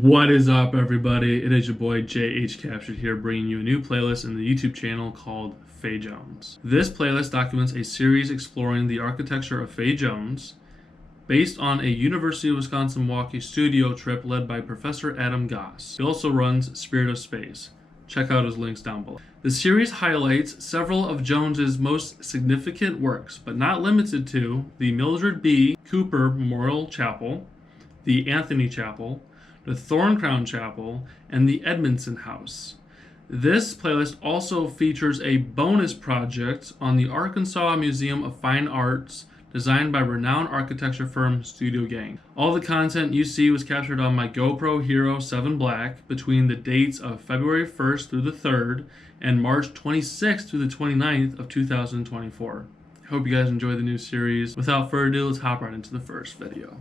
What is up, everybody? It is your boy JH Captured here, bringing you a new playlist in the YouTube channel called Fay Jones. This playlist documents a series exploring the architecture of Fay Jones, based on a University of Wisconsin-Milwaukee studio trip led by Professor Adam Goss. He also runs Spirit of Space. Check out his links down below. The series highlights several of Jones's most significant works, but not limited to the Mildred B. Cooper Memorial Chapel, the Anthony Chapel, the Thorncrown Chapel, and the Edmondson House. This playlist also features a bonus project on the Arkansas Museum of Fine Arts designed by renowned architecture firm Studio Gang. All the content you see was captured on my GoPro Hero 7 Black between the dates of February 1st through the 3rd and March 26th through the 29th of 2024. I hope you guys enjoy the new series. Without further ado, let's hop right into the first video.